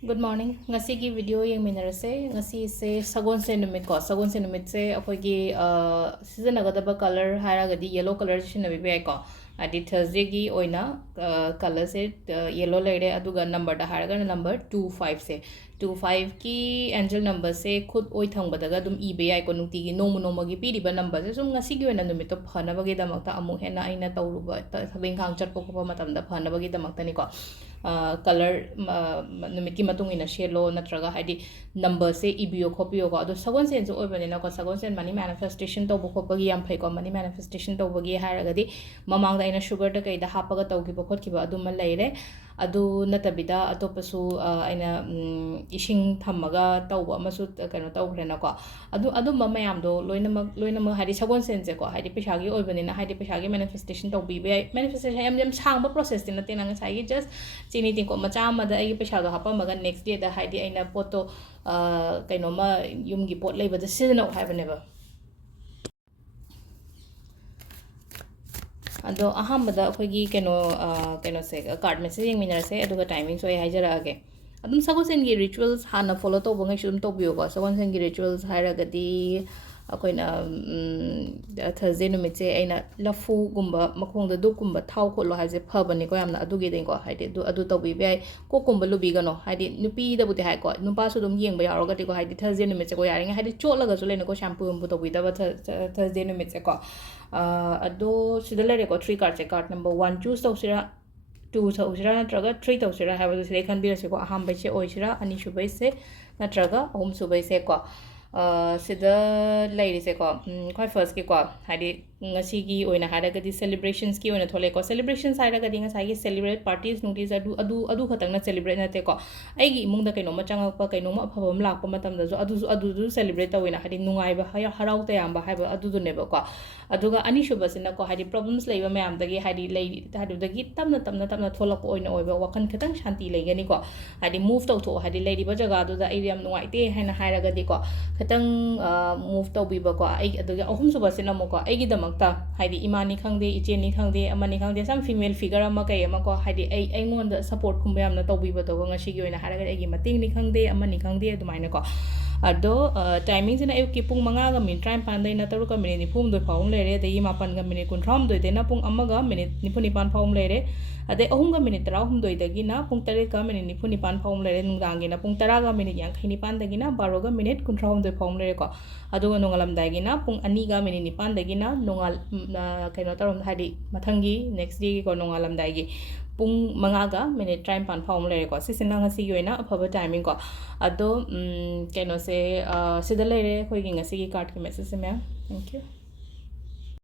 Good morning. Ngasigi video yung minarase. Ngasi se sagon se numit ko. Sagon se numit se akogi season agadaba color haragadi yellow color sinabi bai ko. Adi Thursday gi oina color se yellow laide aduga number da haraga number 25 se 25 ki angel number se khud oi thang badaga dum ibe ai ko nungti gi nomu nomu gi piri ba number se sum ngasi gi oina numit to phana bagi damak ta amu hena aina tawruba ta sabing khang chat ko ko matam da phana bagi damak ta ni ko color numit ki matung ina shelo natraga haidi number se ibio khopio ko ado sagon sen so oibani na ko sagon sen money manifestation to bo khopagi yam phai ko money manifestation to bogi haragadi mamang da ina sugar da kai da hapaga tawgi bo khotki ba adu ma leire adu natabida atopasu aina ishing thamaga tawba amasu kano tawhrena ko adu mamayam do loina haidi sagon sen se ko haidi pishagi oibani na haidi pishagi manifestation to bi manifestation yam sangba process tin na tinang sai just chini tin ko macha ma da ai pesa do hapa maga next day da haidi aina poto kaino ma yum gi pot leiba da season of have never ado ahambada akhoi kaino se card message yeng minar se aduga timing so ai hajara age adum sagosen gi rituals hana follow to bongai shum to biyo ko sagosen gi rituals hairagadi akoina Thursday numit se aina lafu gumba makhong da du gumba thau kholo haje phabani ko yamna adugi den ko haide adu to bi bai ko gumba lubi gano haide nupi da buti hai ko nupa su dum yeng ba yaro gati ko haide Thursday numit se ko yaring haide chot laga su lena ko shampoo bu to bi da Thursday numit se ko ado sidalere ko 3 card se card number 1 choose to sira 2 to sira natraga 3 to sira have to se kan bi se ko aham bai se oisira ani shubai se natraga home subai se ko sida lairi se ko khoi first ki ko hadi ngasi gi oina haragadi celebrations ki oina thole ko celebrations haragadi ngasai gi celebrate parties notice adu khatang na celebrate na te ko ai gi imung da kaino ma changa pa kaino ma phabam lak pa matam da adu celebrate ta oina hadi nungai ba harau ta yam ba haiba adu ne ba ko aduga ani shuba sina ko hadi problems leiba mayam dagi hadi lei hadu dagi tamna tholak oina oiba wakan khatang shanti leigani ko hadi move to hadi lei ba jaga adu da area am nungai te haina haragadi ko khatang move to bi ba ko ai aduga ahum suba sina mo ko ai gi haidi imani khangde icheni khangde amani khangde some female figure ama kai ama ko haidi ai ngonda support khumba yamna tawbi ba to ngasi gi oina haraga ai gi mating ni khangde amani khangde adumaina ko ado timing sina ayuk ki pung 5 ga min time pan dai na taru ka min ni phum doi phawum lere dai ma pan ga min kun thram doi dai na pung amma ga min ni phuni pan phawum lere ade ahum ga min tara hum doi dagi na pung 3 ka min ni phuni pan phawum lere nungdang gi na pung 10 ga min yang khaini pan dagi na 12 ga min kun thram doi phawum lere ko adu ga nongalam dai gi na pung 2 ga min ni pan dagi na nongal kaino tarom hadi mathangi next day ko nongalam dai gi pung 5 ga minute time pan phawum lere ko sisina ngasi gi oina aphaba timing ko ado kaino se sida lere khoi gi ngasi gi card ki message me thank you